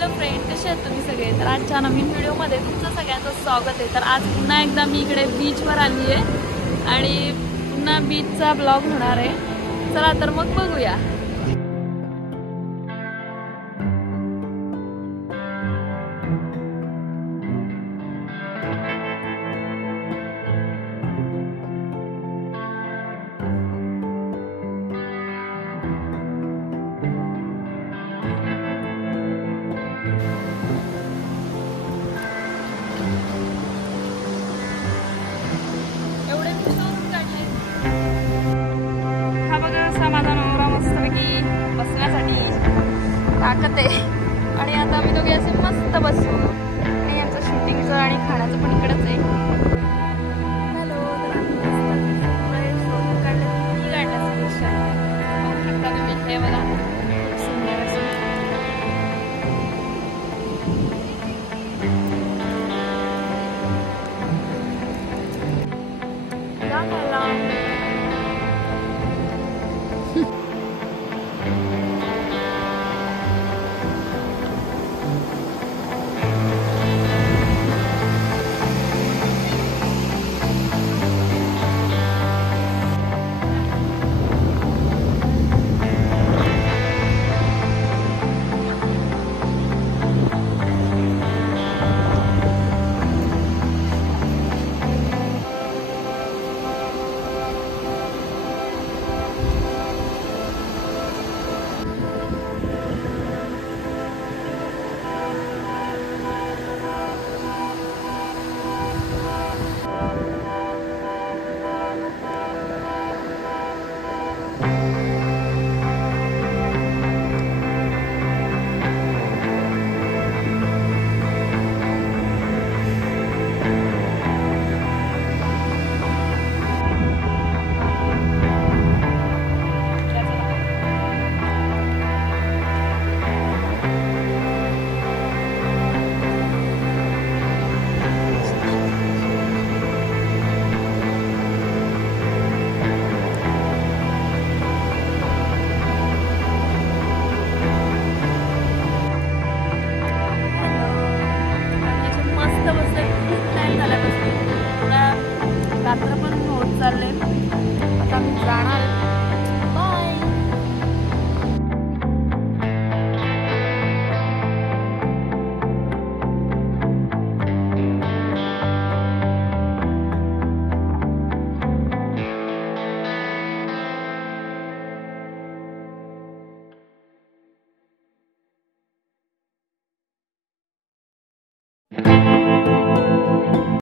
Hello friend, कसे आहेत तुम्ही सगळे? तर आजच्या नवीन व्हिडिओमध्ये तुमचं सगळ्यांचं स्वागत आहे। तर आज पुन्हा एकदा मी इकडे बीचवर आली आहे आणि पुन्हा बीचचा ब्लॉग होणार आहे। चला तर मग बघूया। हा बघा, असा माझा नवरा मस्तपैकी बसण्यासाठी ताकद आहे आणि आता आम्ही दोघे असे मस्त बसू आणि यांचं शूटिंगचं आणि खाण्याचं पण इकडंच आहे।